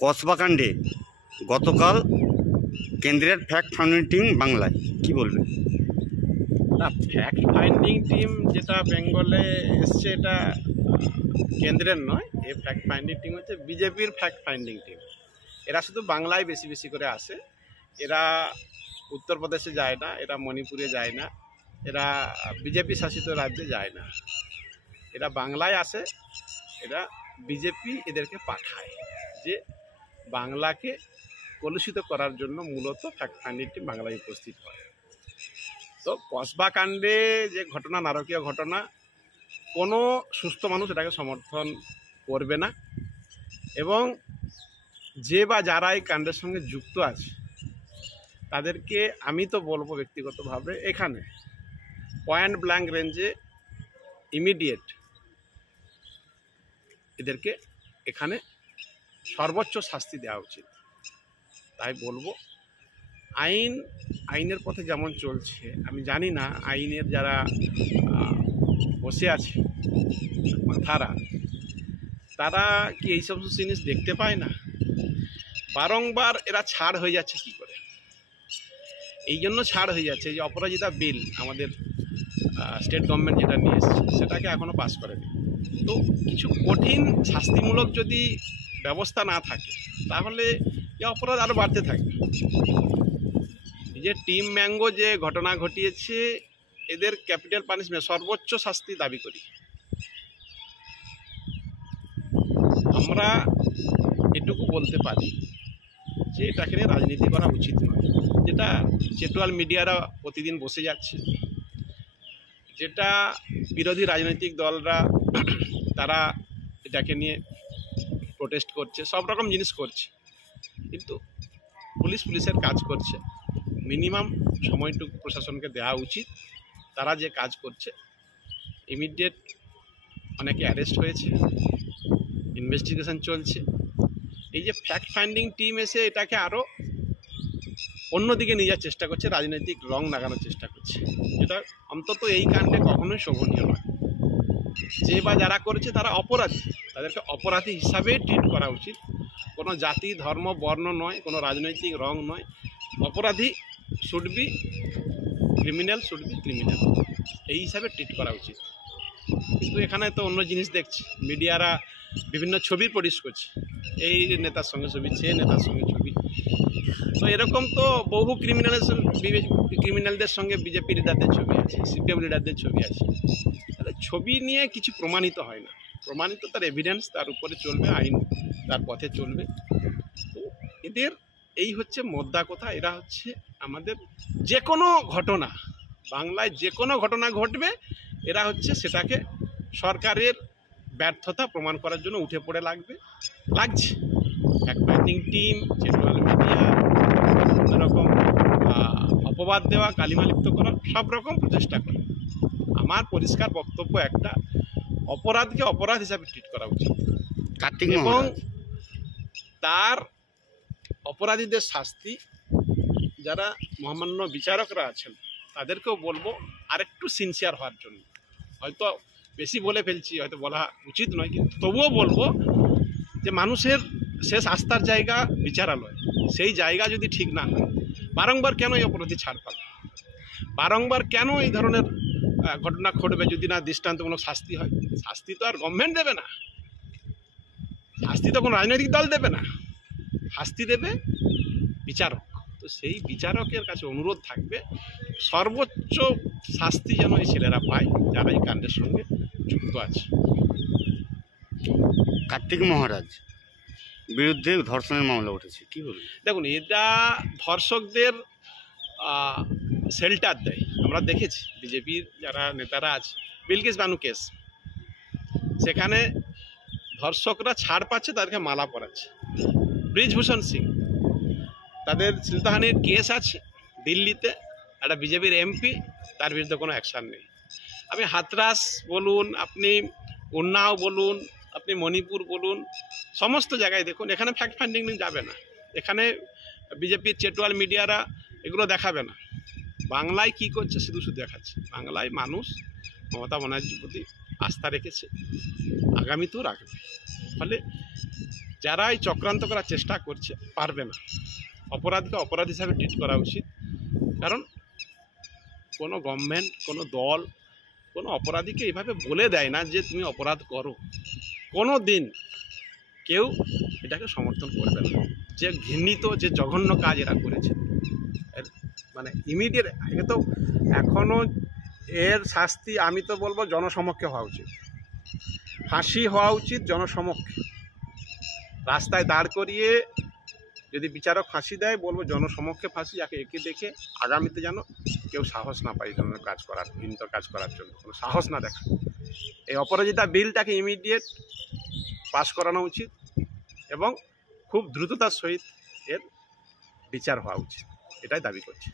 কসবা কাণ্ডে গতকাল কেন্দ্রের ফ্যাক্ট ফাইন্ডিং টিম বাংলায়, কি বলবেন? না, ফ্যাক্ট ফাইন্ডিং টিম যেটা বেঙ্গলে এসছে এটা কেন্দ্রের নয়। এই ফ্যাক্ট ফাইন্ডিং টিম হচ্ছে বিজেপির ফ্যাক্ট ফাইন্ডিং টিম। এরা শুধু বাংলায় বেশি বেশি করে আসে। এরা উত্তরপ্রদেশে যায় না, এরা মণিপুরে যায় না, এরা বিজেপি শাসিত রাজ্যে যায় না, এরা বাংলায় আসে। এরা বিজেপি এদেরকে পাঠায় যে বাংলাকে কলুষিত করার জন্য মূলত ফ্যাক্ট ফাইন্ডিং টিম বাংলায় উপস্থিত হয়। তো কসবা কাণ্ডে যে ঘটনা, নারকীয় ঘটনা, কোনো সুস্থ মানুষ এটাকে সমর্থন করবে না। এবং যে বা যারা এই কাণ্ডের সঙ্গে যুক্ত আছে তাদেরকে আমি তো বলবো ব্যক্তিগতভাবে এখানে পয়েন্ট ব্ল্যাঙ্ক রেঞ্জে ইমিডিয়েট এদেরকে এখানে সর্বোচ্চ শাস্তি দেওয়া উচিত। তাই বলবো আইনের পথে যেমন চলছে, আমি জানি না আইনের যারা বসে আছে মাথারা, তারা কি এই সমস্ত জিনিস দেখতে পায় না? বারংবার এরা ছাড় হয়ে যাচ্ছে কি করে? এই জন্য ছাড় হয়ে যাচ্ছে যে অপরাজিতা বিল আমাদের স্টেট গভর্নমেন্ট যেটা নিয়ে এসেছে সেটাকে এখনও পাস করেনি। তো কিছু কঠিন শাস্তিমূলক যদি ব্যবস্থা না থাকে তাহলে এই অপরাধ আরও বাড়তে থাকবে। যে টিম ম্যাঙ্গো যে ঘটনা ঘটিয়েছে, এদের ক্যাপিটাল পানিশমেন্ট, সর্বোচ্চ শাস্তি দাবি করি। আমরা এটুকু বলতে পারি যে এটাকে নিয়ে রাজনীতি করা উচিত নয়। যেটা চেটোয়াল মিডিয়ারা প্রতিদিন বসে যাচ্ছে, যেটা বিরোধী রাজনৈতিক দলরা তারা এটাকে নিয়ে প্রোটেস্ট করছে, সব রকম জিনিস করছে, কিন্তু পুলিশের কাজ করছে। মিনিমাম সময়টুকু প্রশাসনকে দেওয়া উচিত। তারা যে কাজ করছে, ইমিডিয়েট অনেকে অ্যারেস্ট হয়েছে, ইনভেস্টিগেশন চলছে। এই যে ফ্যাক্ট ফাইন্ডিং টিম এসে এটাকে আরও অন্যদিকে নিয়ে যাওয়ার চেষ্টা করছে, রাজনৈতিক রং লাগানোর চেষ্টা করছে, যেটা অন্তত এই কাণ্ডে কখনোই শোভনীয় নয়। যে বা যারা করেছে তারা অপরাধী, তাদেরকে অপরাধী হিসাবে ট্রিট করা উচিত। কোনো জাতি, ধর্ম, বর্ণ নয়, কোনো রাজনৈতিক রং নয়। অপরাধী শুড বি ক্রিমিনাল, এই হিসাবে ট্রিট করা উচিত। কিন্তু এখানে তো অন্য জিনিস দেখছি, মিডিয়ারা বিভিন্ন ছবি প্রডিউস করছে, এই নেতার সঙ্গে ছবি, সে নেতার সঙ্গে ছবি। তো এরকম তো বহু ক্রিমিনালদের সঙ্গে বিজেপি লিডারদের ছবি আছে, সিপিএম লিডারদের ছবি আছে। তাহলে ছবি নিয়ে কিছু প্রমাণিত হয় না। প্রমাণিত তার এভিডেন্স, তার উপরে চলবে আইন, তার পথে চলবে। তো এদের এই হচ্ছে মোদ্দা কথা। এরা হচ্ছে আমাদের যে কোনো ঘটনা, বাংলায় যে কোনো ঘটনা ঘটবে, এরা হচ্ছে সেটাকে সরকারের ব্যর্থতা প্রমাণ করার জন্য উঠে পড়ে লাগছে। ফ্যাক্ট ফাইন্ডিং টিম, চেটোয়াল মিডিয়া, রকম অপবাদ দেওয়া, কালিমালিপ্ত করা, সব রকম প্রচেষ্টা করে। আমার পরিষ্কার বক্তব্য একটা, অপরাধকে অপরাধ হিসাবে ট্রিট করা উচিত এবং তার অপরাধীদের শাস্তি, যারা মহামান্য বিচারকরা আছেন তাদেরকেও বলবো আরেকটু সিনসিয়ার হওয়ার জন্য। হয়তো বেশি বলে ফেলছি, হয়তো বলা উচিত নয়, কিন্তু তবুও বলবো যে মানুষের শেষ আস্থার জায়গা বিচারালয়, সেই জায়গা যদি ঠিক না হয়, বারংবার কেন এই অপরাধী ছাড় পাবে? বারংবার কেন এই ধরনের ঘটনা ঘটবে যদি না দৃষ্টান্তমূলক শাস্তি হয়? শাস্তি তো আর গভর্নমেন্ট দেবে না, শাস্তি তো কোনো রাজনৈতিক দল দেবে না, শাস্তি দেবে বিচারক। তো সেই বিচারকের কাছে অনুরোধ থাকবে সর্বোচ্চ শাস্তি যেন এই ছেলেরা পায় যারা এই কাণ্ডের সঙ্গে যুক্ত আছে। কার্তিক মহারাজ বিরুদ্ধে ধর্ষণের মামলা উঠেছে, কি বলবেন? দেখুন, এটা ধর্ষকদের শেল্টার দেয়। আমরা দেখেছি বিজেপির যারা নেতারা আছে, বিলকিস বানু কেস, সেখানে ধর্ষকরা ছাড় পাচ্ছে, তাদেরকে মালা পরাচ্ছে। ব্রিজভূষণ সিং, তাদের শ্লীলতাহানির কেস আছে দিল্লিতে, একটা বিজেপির এমপি, তার বিরুদ্ধে কোনো অ্যাকশান নেই। আমি হাতরাস বলুন, আপনি উন্নাও বলুন, আপনি মণিপুর বলুন, সমস্ত জায়গায় দেখুন, এখানে ফ্যাক্ট ফাইন্ডিং যাবে না। এখানে বিজেপির চেটোয়াল মিডিয়ারা এগুলো দেখাবে না। বাংলায় কি করছে শুধু দেখাচ্ছে। বাংলায় মানুষ মমতা ব্যানার্জির প্রতি আস্থা রেখেছে, আগামীতেও রাখবে। ফলে যারা এই চক্রান্ত করার চেষ্টা করছে পারবে না। অপরাধকে অপরাধ হিসাবে ট্রিট করা উচিত। কারণ কোনো গভর্নমেন্ট, কোনো দল, কোনো অপরাধীকে এইভাবে বলে দেয় না যে তুমি অপরাধ করো। কোনো দিন কেউ এটাকে সমর্থন করবে না। যে ঘৃণিত, যে জঘন্য কাজ এরা করেছে, মানে ইমিডিয়েট তো এখনও এর শাস্তি আমি তো বলবো জনসমক্ষে হওয়া উচিত, ফাঁসি হওয়া উচিত জনসমক্ষে। রাস্তায় দাঁড় করিয়ে যদি বিচারক ফাঁসি দেয়, বলবো জনসমক্ষে ফাঁসি, যাকে একে দেখে আগামীতে যেন কেউ সাহস না পায় এই ধরনের কাজ করার, ঘৃণিত কাজ করার জন্য কোনো সাহস না দেখা। এই অপরাজিতা বিলটাকে ইমিডিয়েট পাস করানো উচিত এবং খুব দ্রুততার সহিত এর বিচার হওয়া উচিত, এটাই দাবি করছি।